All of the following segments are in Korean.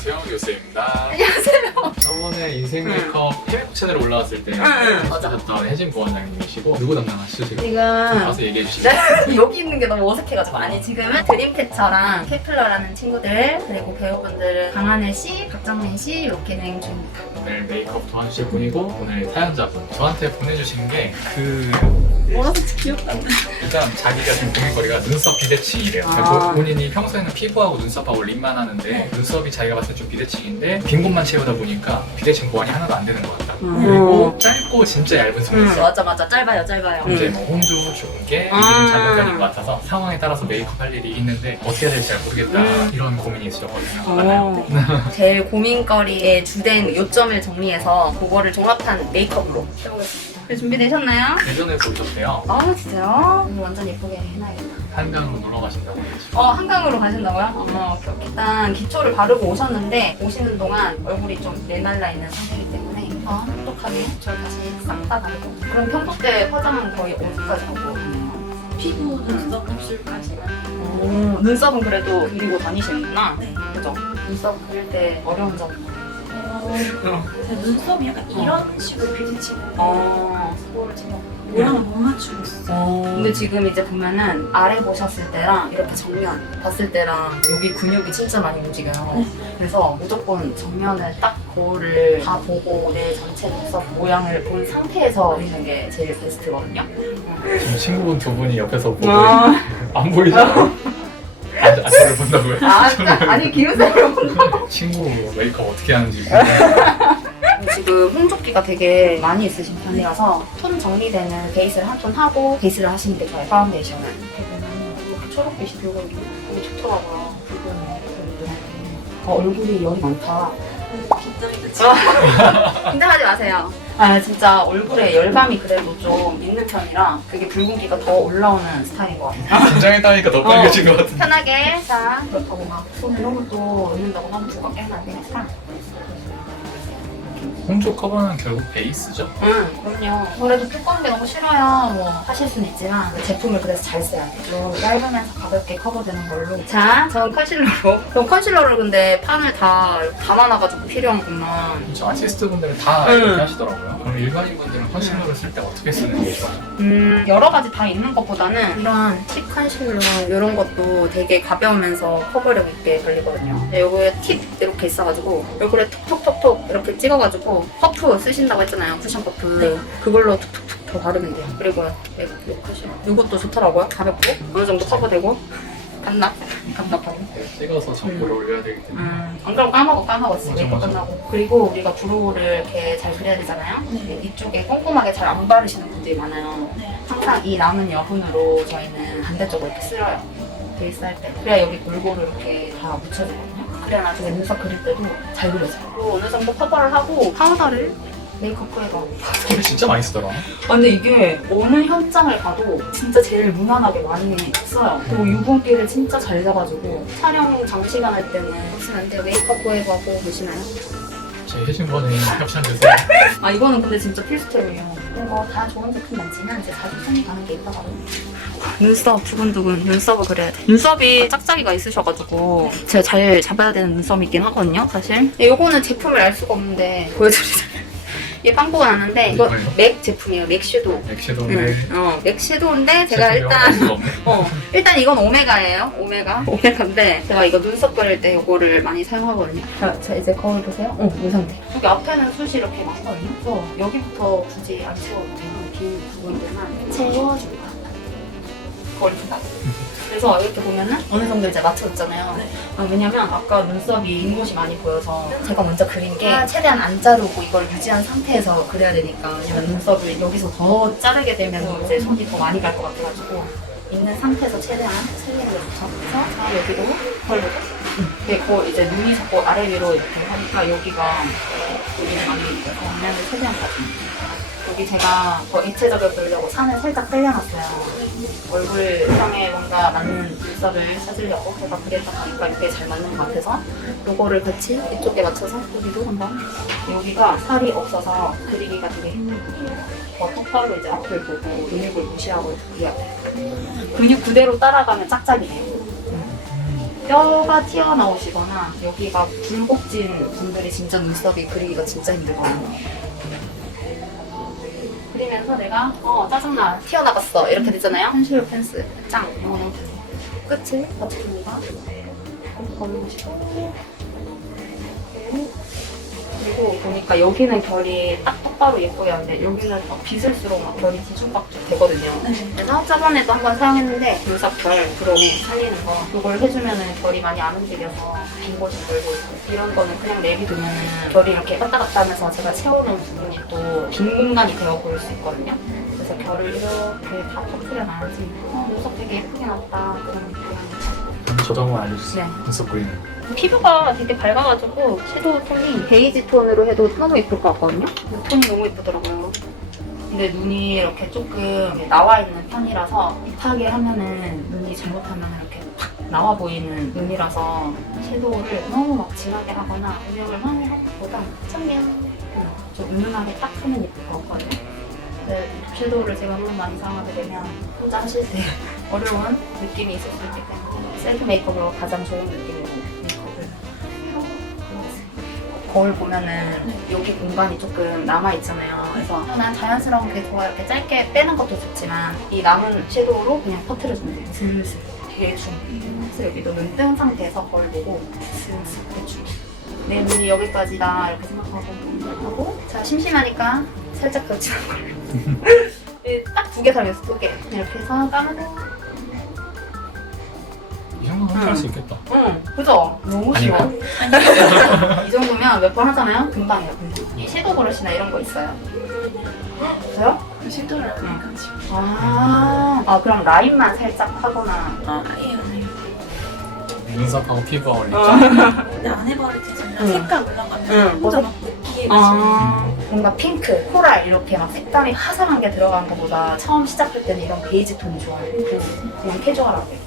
안녕하세요, 요스입니다. 안녕하세요. 저번에 인생 메이크업 해외 채널에 올라왔을 때 하셨던 혜진 부원장님이시고 누구 담당하시죠 지금? 지금 가서 얘기해 주시죠. 여기 있는 게 너무 어색해가지고 아니 지금은 드림캐쳐랑 케플러라는 친구들 그리고 배우분들은 강하늘 씨, 박정민 씨 이렇게 진행 중입니다. 오늘 메이크업 도와주실 분이고 오늘 사연자분 저한테 보내주신 게 뭐라도 귀엽다. 일단 자기가 지금 고민거리가 눈썹 비대칭이래요. 그러니까 본인이 평소에는 피부하고 눈썹하고 립만 하는데 눈썹이 자기가 봤을 때 좀 비대칭인데 빈 곳만 채우다 보니까 비대칭 보완이 하나도 안 되는 것 같다. 그리고 짧고 진짜 얇은 속눈썹. 맞아 짧아요. 이제 뭐 홍조 중계 이게 좀 작은 편인 것 같아서 상황에 따라서 메이크업 할 일이 있는데 어떻게 해야 될지 잘 모르겠다 이런 고민이 있으셨거든요. 맞나요? 제일 고민거리의 주된 요점을 정리해서 그거를 종합한 메이크업으로 해보겠습니다. 준비되셨나요? 예전에 보셨대요. 아 진짜요? 오늘 완전 예쁘게 해놔야겠다. 한강으로 놀러 가신다고 해주시고 한강으로 가신다고요? 오케이. 일단 기초를 바르고 오셨는데 오시는 동안 얼굴이 좀 내날라 있는 상태이기 때문에 똑똑하게 저까지 싹 다 바르고 그럼 평소 때 화장은 거의 어디까지 하고 피부, 눈썹, 입술까지. 눈썹은 그래도 그리고 다니시는구나. 네. 그죠? 눈썹 그릴 때 어려운 점은? 제 눈썹이 약간 이런 식으로 비대칭을 그거를 제가 모양을 못 맞추겠어요. 근데 지금 이제 보면은 아래 보셨을 때랑 이렇게 정면 봤을 때랑 여기 근육이 진짜 많이 움직여요. 그래서 무조건 정면을 딱 거울을 다 보고 내 전체 눈썹 모양을 본 상태에서 그리는 게 제일 베스트거든요. 지금 친구분 두 분이 옆에서 보고 안 보이잖아요. 저를 본다고요? 아니 기우쌤을 본다고. 친구 메이크업 어떻게 하는지 지금 홍조기가 되게 많이 있으신 편이라서 톤 정리되는 베이스를 한 톤 하고 베이스를 하시면 될 거예요. 파운데이션을. 이렇게 초록빛이 들고 되게 좋더라고요. 얼굴이 열이 많다. 긴장이 되지. 긴장하지 마세요. 진짜 얼굴에 열감이 그래도 좀 있는 편이라 그게 붉은기가 더 올라오는 스타일인 것 같아요. 긴장했다니까 더 빨개진 것 같은데. 편하게. 자, 그렇다고 막 손 이런 것도 있는다고 하면 두껍게 하면 안 되니까. 홍조 커버는 결국 베이스죠. 그럼요. 그래도 두꺼운 게 너무 싫어요. 뭐 하실 수는 있지만 제품을 그래서 잘 써야 돼요. 얇으면서 가볍게 커버되는 걸로. 자, 전 컨실러로. 전 컨실러를 근데 판을 다 담아놔가지고 필요한구만. 저 아티스트 분들은 다 이렇게 하시더라고요. 그럼 일반인 분들은 컨실러를 쓸 때 어떻게 쓰는 게 좋아요? 여러 가지 다 있는 것보다는 이런 팁 컨실러 이런 것도 되게 가벼우면서 커버력 있게 발리거든요. 여기에 팁 이렇게 있어가지고 얼굴에 톡톡톡톡 이렇게 찍어가지고 퍼프 쓰신다고 했잖아요. 쿠션 퍼프. 그걸로 툭툭툭 더 바르면 돼요. 그리고 이것도 좋더라고요. 가볍고 어느 정도 커버되고 감납하고. 찍어서 정보를 올려야 되기 때문에. 안 그러면 까먹었어. 맞아, 메이크업 맞아. 끝나고. 그리고 우리가 브로우를 이렇게 잘 그려야 되잖아요. 네. 이쪽에 꼼꼼하게 잘 안 바르시는 분들이 많아요. 네. 항상 이 남은 여분으로 저희는 반대쪽으로 이렇게 쓸어요. 베이스 할 때. 그래야 여기 골고루 이렇게 다 묻혀지거든요. 그래야 나중에 눈썹 그릴 때도 잘 그려져요. 그리고 어느 정도 커버를 하고 파우더를 메이크업 후에가. 손을 진짜 많이 쓰더라. 근데 이게 어느 현장을 가도 진짜 제일 무난하게 많이 써요. 그리고 유분기를 진짜 잘 잡아주고 촬영 장시간 할 때는 쓰는데 메이크업 후에가 하고 보시나요? 제 혜진 분이 협찬 주세요. 이거는 근데 진짜 필수템이에요. 이거 다 좋은 제품 많지만 이제 자주 손이 가는 게 있다가요. 눈썹 두근두근 눈썹을 그려야 돼. 눈썹이 짝짝이가 있으셔가지고 제가 잘 잡아야 되는 눈썹이 있긴 하거든요 사실. 요거는 제품을 알 수가 없는데 보여드리자면 이게 빵꾸가 났는데 이거 뭐예요? 맥 제품이에요. 맥 섀도우. 액섀도우인데 맥 섀도우인데 제가 일단 이건 오메가예요. 오메가인데 제가 이거 눈썹 그릴 때 이거를 많이 사용하거든요. 자 이제 거울 보세요. 이 상태. 여기 앞에는 숱이 이렇게 많거든요. 그래서 여기부터 굳이 안 채워도 돼요. 긴 부분들만 채워줍니다. 거울 둔다고. 그래서 이렇게 보면은 어느 정도 이제 맞춰졌잖아요. 왜냐면 아까 눈썹이 빈 곳이 많이 보여서 제가 먼저 그린 게 최대한 안 자르고 이걸 유지한 상태에서 그려야 되니까. 왜냐면 눈썹을 여기서 더 자르게 되면 이제 손이 더 많이 갈 것 같아가지고 있는 상태에서 최대한 살리는 게 좋죠. 그래서 자, 여기도 그리고 이제 눈이 자꾸 아래 위로 이렇게 하니까 여기가 많이 있어서 최대한 빠집니다. 여기 제가 더 입체적으로 보려고 산을 살짝 흘려놨어요. 얼굴형에 뭔가 맞는 눈썹을 찾으려고 제가 그렸다 보니까 이게 잘 맞는 것 같아서 요거를 같이 이쪽에 맞춰서 여기도 한번. 여기가 살이 없어서 그리기가 되게 힘든 부분이에요. 똑바로 이제 앞을 보고 근육을 무시하고 그려야 돼요. 근육 그대로 따라가면 짝짝이에요. 뼈가 튀어나오시거나 여기가 굴곡진 분들이 진짜 눈썹이 그리기가 진짜 힘들거든요. 그리면서 내가 짜증나 튀어나갔어 이렇게 되잖아요. 현실 펜스 짱 이거는 끝을 맞춰줍니다. 걸으시고 그리고 보니까 여기는 결이 딱 똑바로 예쁘게 하는데 여기는 막 빗을수록 막 결이 뒤죽박죽 되거든요. 그래서 저번에도 한번 사용했는데 눈썹 결 브로미 살리는 거 이걸 해주면은 결이 많이 안 움직여서 빈 곳이 돌고 있고 이런 거는 그냥 내비두면은 결이 이렇게 왔다 갔다 하면서 제가 채워놓은 부분이 또 빈 공간이 되어 보일 수 있거든요. 그래서 결을 이렇게 다 터트려놔야지 눈썹 되게 예쁘게 났다 그런 느낌. 저도 한번 알려주세요. 네. 눈썹 그리는. 피부가 되게 밝아가지고 섀도우 톤이 베이지 톤으로 해도 너무 예쁠 것 같거든요? 톤이 너무 예쁘더라고요. 근데 눈이 이렇게 조금 나와 있는 편이라서 빗하게 하면은 눈이 잘못하면 이렇게 팍 나와 보이는 눈이라서 섀도우를 너무 막 진하게 하거나 음영을 많이 하는 것보다 좀 은은하게 딱 하면 예쁠 것 같거든요. 근데 섀도우를 제가 너무 많이 사용하게 되면 혼자 하실 때 어려운 느낌이 있을 수 있기 때문에 셀프 메이크업으로 가장 좋은 느낌이거든요. 거울 보면은 여기 공간이 조금 남아있잖아요. 그래서 난 자연스러운 게 좋아. 이렇게 짧게 빼는 것도 좋지만 이 남은 섀도우로 그냥 터트려주면 돼요. 슬슬 대충. 그래서 여기도 눈 뜬 상태에서 거울 보고 슬슬 대충. 내 눈이 여기까지다 이렇게 생각하고 자 심심하니까 살짝 겹치는 걸로 딱 2개 살면서 2개 이렇게 해서 까면서 이 정도면 할 수 있겠다. 응, 그죠? 너무 쉬워. 이 정도면 몇 번 하잖아요? 금방이에요. 이 섀도우 브러쉬나 이런 거 있어요? 있어요? 섀도우를 안 해가지고. 그럼 라인만 살짝 하거나. 아예 안 해요. 눈썹하고 피부가 어울리죠. 근데 안 해버릴 때 저는 색깔 올라가면 혼자 막 느끼해지고. 뭔가 핑크, 코랄 이렇게 막 색감이 화사한 게 들어간 것보다 처음 시작할 때는 이런 베이지 톤이 좋아요. 그래서 그냥 캐주얼하게.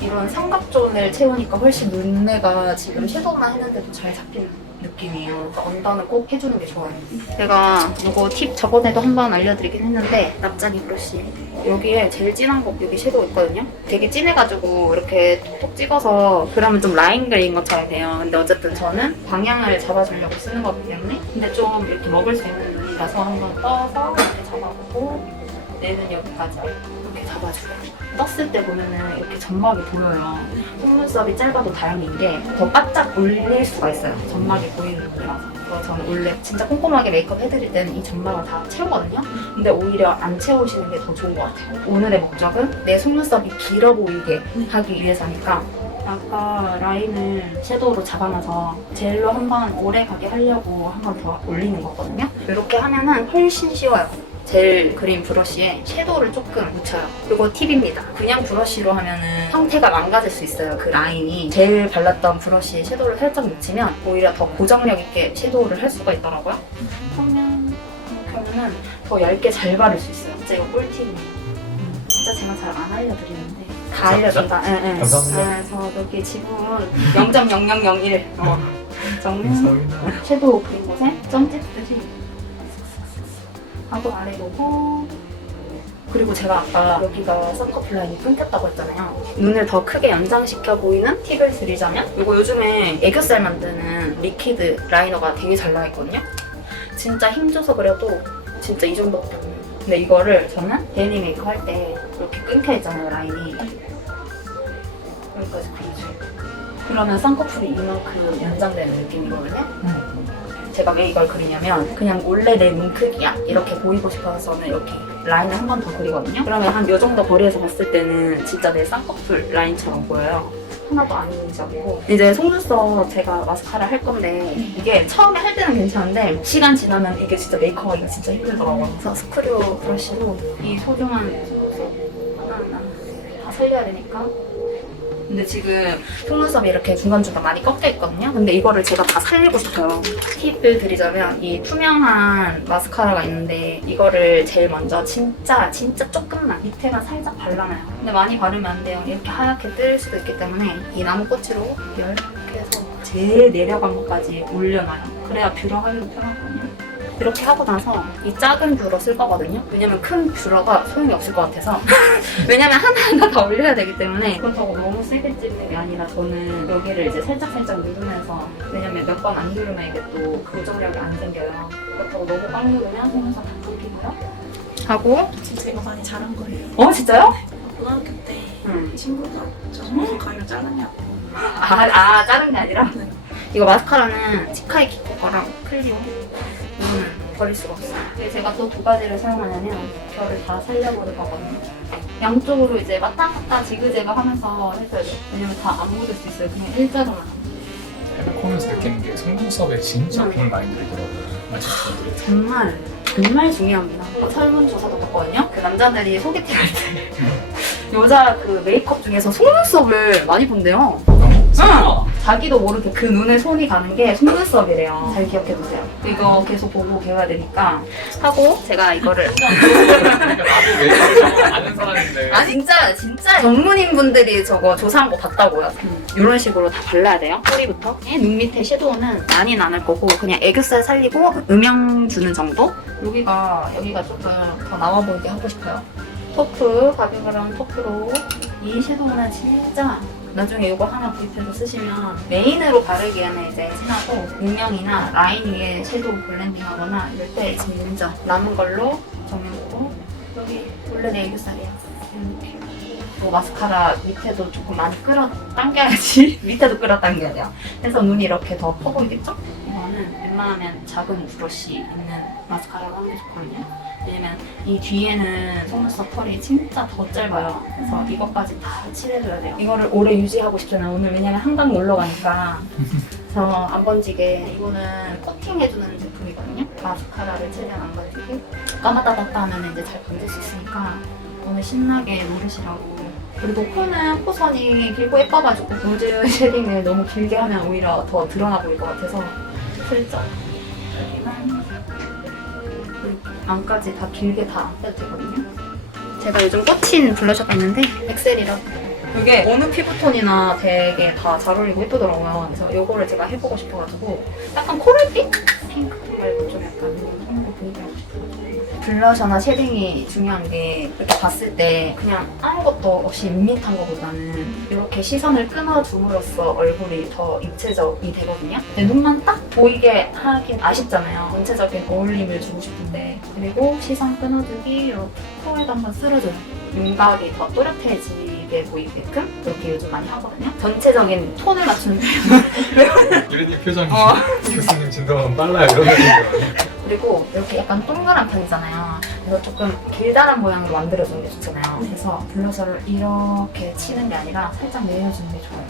이런 삼각존을 채우니까 훨씬 눈매가 지금 섀도우만 했는데도 잘 잡히는 느낌이에요. 그러니까 언더는 꼭 해주는 게 좋아요. 제가 이거 팁 저번에도 한번 알려드리긴 했는데 납작이 브러쉬 여기에 제일 진한 거 여기 섀도우 있거든요. 되게 진해가지고 이렇게 톡톡 찍어서 그러면 좀 라인 그린 것처럼 돼요. 근데 어쨌든 저는 방향을 잡아주려고 쓰는 거기 때문에 근데 좀 이렇게 먹을 수 있는 눈이라서 한번 떠서 이렇게 잡아보고 내 눈 여기까지 이렇게 잡아줘요. 떴을 때 보면은 이렇게 점막이 보여요. 속눈썹이 짧아도 다행인 게 더 바짝 올릴 수가 있어요. 점막이 보이는 눈이라서. 그래서 저는 원래 진짜 꼼꼼하게 메이크업 해드릴 때는 이 점막을 다 채우거든요. 근데 오히려 안 채우시는 게 더 좋은 것 같아요. 오늘의 목적은 내 속눈썹이 길어 보이게 하기 위해서니까 아까 라인을 섀도우로 잡아놔서 젤로 한번 오래 가게 하려고 한 번 더 올리는 거거든요. 이렇게 하면은 훨씬 쉬워요. 젤 그린 브러쉬에 섀도우를 조금 묻혀요. 이거 팁입니다. 그냥 브러쉬로 하면은 형태가 망가질 수 있어요. 그 라인이. 젤 발랐던 브러쉬에 섀도우를 살짝 묻히면 오히려 더 고정력 있게 섀도우를 할 수가 있더라고요. 그러면 이렇게 하면은 더 얇게 잘 바를 수 있어요. 진짜 이거 꿀팁이에요. 진짜 제가 잘 안 알려드리는데 다 알려준다. 네. 감사합니다. 그래서 여기 지금 0.0001 정도 감사합니다. 섀도우 그린 곳에 점 찍듯이 하고 아래 보고 그리고 제가 아까 여기가 쌍꺼풀 라인이 끊겼다고 했잖아요. 눈을 더 크게 연장시켜 보이는 팁을 드리자면 이거 요즘에 애교살 만드는 리퀴드 라이너가 되게 잘 나와 있거든요. 진짜 힘줘서 그려도 진짜 이 정도밖에 안 나요. 근데 이거를 저는 데니 메이크업 할 때 이렇게 끊겨 있잖아요, 라인이. 여기까지 그려줘요. 그러면 쌍꺼풀이 이만큼 연장되는 느낌이거든요. 제가 왜 이걸 그리냐면 그냥 원래 내 눈 크기야 이렇게 보이고 싶어서는 이렇게 라인을 한 번 더 그리거든요. 그러면 한 요 정도 거리에서 봤을 때는 진짜 내 쌍꺼풀 라인처럼 보여요. 하나도 안 인지하고 이제 속눈썹 제가 마스카라 할 건데 이게 처음에 할 때는 괜찮은데 시간 지나면 이게 진짜 메이크업하기가 진짜 힘들더라고요. 그래서 스크류 브러쉬로 이 소중한 속눈썹 하나하나 다 살려야 되니까. 근데 지금 속눈썹이 이렇게 중간중간 많이 꺾여 있거든요. 근데 이거를 제가 다 살리고 싶어요. 팁을 드리자면 이 투명한 마스카라가 있는데 이거를 제일 먼저 진짜 조금만 밑에만 살짝 발라놔요. 근데 많이 바르면 안 돼요. 이렇게 하얗게 뜰 수도 있기 때문에 이 나무꽃으로 이렇게 해서 제일 내려간 것까지 올려놔요. 그래야 뷰러 하기도 편하거든요. 이렇게 하고 나서 이 작은 뷰러 쓸 거거든요. 왜냐면 큰 뷰러가 소용이 없을 것 같아서. 왜냐면 하나하나 다 올려야 되기 때문에. 그렇다고 너무 세게 찝는 게 아니라 저는 여기를 이제 살짝살짝 누르면서, 왜냐면 몇 번 안 누르면 이게 또 고정력이 안 생겨요. 그렇다고 너무 꽉 누르면 속눈썹 다 끊기고요. 하고. 진짜 이거 많이 잘한 거예요. 진짜요? 고등학교 때 응. 친구가 저 속눈썹 가위로 잘랐냐고. 자른 게 아니라? 네. 이거 마스카라는 치카이 키코 거랑 클리오. 이거는 버릴 수가 없어요. 근데 제가 또 두 가지를 사용하냐면 저를 다 살려보는 거거든요. 양쪽으로 이제 왔다 갔다 지그재그 하면서 해줘야 돼요. 왜냐면 다 안 묻을 수 있어요. 그냥 일자로만. 해보면서 느끼는 게 속눈썹에 진짜 돈을 많이 들더라고요. 마취처들이. 정말 중요합니다. 설문조사도 봤거든요. 그 남자들이 소개팅 할 때 여자 그 메이크업 중에서 속눈썹을 많이 본대요. 자기도 모르게 그 눈에 손이 가는 게 속눈썹이래요. 잘 기억해두세요. 이거 계속 보고 배워야 되니까 하고 제가 이거를 그러니까 나도 메이크업을 아는 사람인데. 진짜 전문인 분들이 저거 조사한 거 봤다고요. 이런 식으로 다 발라야 돼요. 뿌리부터. 눈 밑에 섀도우는 많이는 안 할 거고 그냥 애교살 살리고 음영 주는 정도? 여기가 조금 더 나와 보이게 하고 싶어요. 토프, 가비그라운 토프로. 이 섀도우는 진짜 나중에 이거 하나 구입해서 쓰시면 메인으로 바르기에는 이제 진하고 음영이나 라인 위에 섀도우 블렌딩 하거나 이럴 때 진짜 남은 걸로 정해놓고. 여기 원래 내 애교살이야. 이렇게. 마스카라 밑에도 조금 많이 당겨야지. 밑에도 끌어당겨야 돼요. 그래서 눈이 이렇게 더 커 보이겠죠? 이거는 웬만하면 작은 브러쉬 있는 마스카라로 하는 게 좋거든요. 왜냐면 이 뒤에는 속눈썹 털이 진짜 더 짧아요. 그래서 이것까지 다 칠해줘야 돼요. 이거를 오래 유지하고 싶잖아요. 오늘 왜냐면 한강 놀러 가니까. 그래서 안 번지게. 이거는 코팅해주는 제품이거든요. 마스카라를 최대한 안 번지게. 감았다 닫다 하면 이제 잘 번질 수 있으니까 오늘 신나게 누르시라고. 그리고 코는 코선이 길고 예뻐가지고 로즈 쉐딩을 너무 길게 하면 오히려 더 드러나 보일 것 같아서 슬쩍 여기만 안까지 다 길게 다 빼도 되거든요. 제가 요즘 꽂힌 블러셔가 있는데 엑셀이라고. 이게 어느 피부톤이나 되게 다 잘 어울리고 예쁘더라고요. 그래서 이거를 제가 해보고 싶어가지고 약간 코랄빛? 핑크 말고 좀 약간 이런 거 보이고 싶어가지고. 블러셔나 쉐딩이 중요한 게 이렇게 봤을 때 그냥 아무것도 없이 밋밋한 것보다는 이렇게 시선을 끊어줌으로써 얼굴이 더 입체적이 되거든요. 근데 눈만 딱 보이게 하긴 아쉽잖아요. 전체적인 어울림을 주고 싶은데. 그리고 시선 끊어주기 이렇게 코에도 한번 쓸어줘요. 윤곽이 더 또렷해지게 보이게끔 그렇게 요즘 많이 하거든요. 전체적인 톤을 맞추는데 유리님 표정이 교수님 진도가 빨라요 이런 느낌이에요. 그리고 이렇게 약간 동그란 편이잖아요. 그래서 조금 길다란 모양으로 만들어주는 게 좋잖아요. 그래서 블러셔를 이렇게 치는 게 아니라 살짝 내려주는 게 좋아요.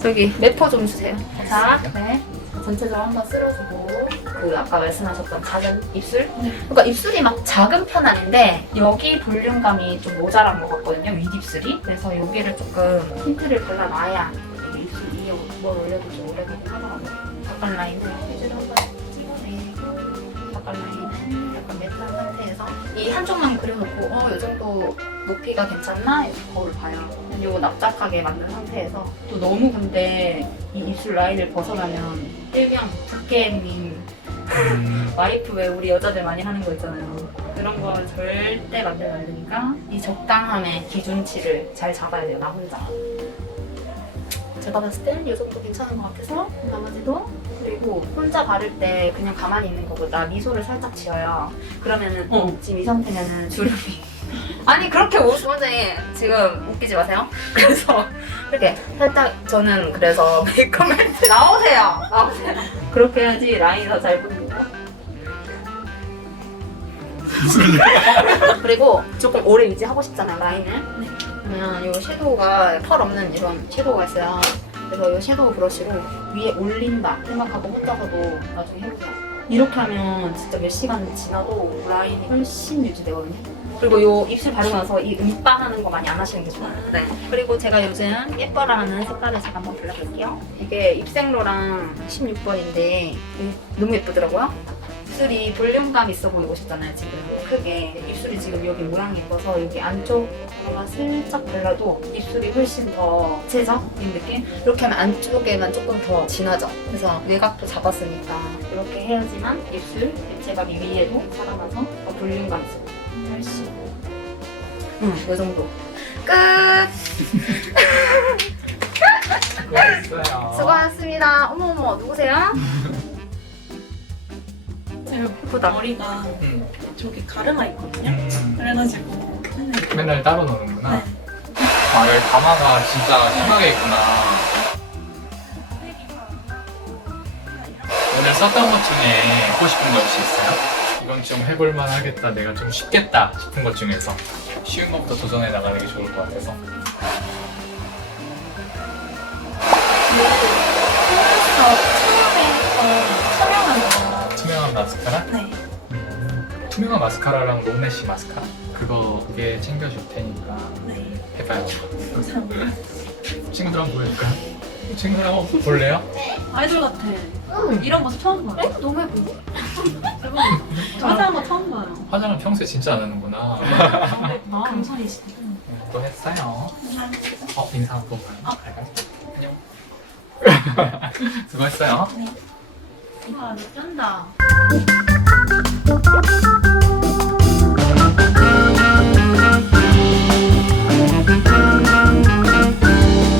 저기 매퍼 좀 주세요. 자, 네. 전체적으로 한번 쓸어주고 그 아까 말씀하셨던 작은 입술? 그러니까 입술이 막 작은 편 아닌데 여기 볼륨감이 좀 모자란 것 같거든요. 윗입술이. 그래서 여기를 조금 틴트를 발라놔야 이게 입술 위에 뭘 올려도 좀 오래 가긴 하더라고요. 바깥 라인을 휴지로 한번 찍어내고 바깥 라인은 약간 매트한 상태에서 이 한쪽만 그려놓고 이 정도 높이가 괜찮나? 이렇게 거울 봐요. 이거 납작하게 만든 상태에서 또 너무 근데 이 입술 라인을 벗어나면 일명 두께님 와이프 왜 우리 여자들 많이 하는 거 있잖아요. 그런 거 절대 만들면 안 되니까 이 적당함의 기준치를 잘 잡아야 돼요. 나 혼자. 제가 봤을 땐 이 정도 괜찮은 것 같아서 나머지도. 그리고 혼자 바를 때 그냥 가만히 있는 것보다 미소를 살짝 지어요. 그러면은 지금 이 상태면은 주름이 아니 그렇게 원장님 지금 웃기지 마세요. 그래서 이렇게 살짝 저는 그래서 메이크업 할 때 나오세요. 그렇게 해야지 라인이 더 잘 보입니다. 그리고 조금 오래 유지하고 싶잖아요 라인을. 그러면 이 섀도우가 펄 없는 이런 섀도우가 있어요. 그래서 이 섀도우 브러쉬로 위에 올린다 생각하고 혼자서도 나중에 해보세요. 이렇게 하면 진짜 몇 시간 지나도 라인이 훨씬 유지되거든요. 그리고 이 입술 바르고 나서 이 음빠 하는 거 많이 안 하시는 게 좋아요. 네. 그리고 제가 요즘 예뻐라 하는 색깔을 제가 한번 발라볼게요. 이게 입생로랑 16번인데 너무 예쁘더라고요. 입술이 볼륨감 있어 보이고 싶잖아요. 지금 크게 입술이 지금 여기 모양이 예뻐서 여기 안쪽에만 살짝 발라도 입술이 훨씬 더 구체적인 느낌? 이렇게 하면 안쪽에만 조금 더 진하죠. 그래서 외곽도 잡았으니까 이렇게 해야지만 입술 입체감이 위에도 살아나서 더 볼륨감 있어. 훨씬. 이 정도. 끝. 수고했어요. 수고하셨습니다. 어머어머 누구세요? 제가 예쁘다. 머리가 음. 저기 가르마 있거든요. 그래가지고 맨날 맨날 따로 노는구나. 네. 아, 여기 가마가 진짜 심하게 있구나. 오늘 썼던 것 중에 하고 싶은 거 혹시 있어요? 이건 좀 해볼만 하겠다, 내가 좀 쉽겠다 싶은 것 중에서 쉬운 것부터 도전해 나가는 게 좋을 것 같아서. 처음에 투명한 마스카라? 네. 투명한 마스카라랑 롬래쉬 마스카라? 그게 챙겨줄 테니까 네. 해봐요. 감사합니다. 친구들 한번 보여줄까요? 친구들 한번 볼래요? 아이돌 같아. 이런 모습 처음 봐요. 너무 예쁜데? 대박. 화장한 거 처음 봐요. 화장을 평소에 진짜 안 하는구나. 감사이시다. 또 했어요. 인사 또 봐요. 안녕. 수고했어요. 와, 너 쩐다.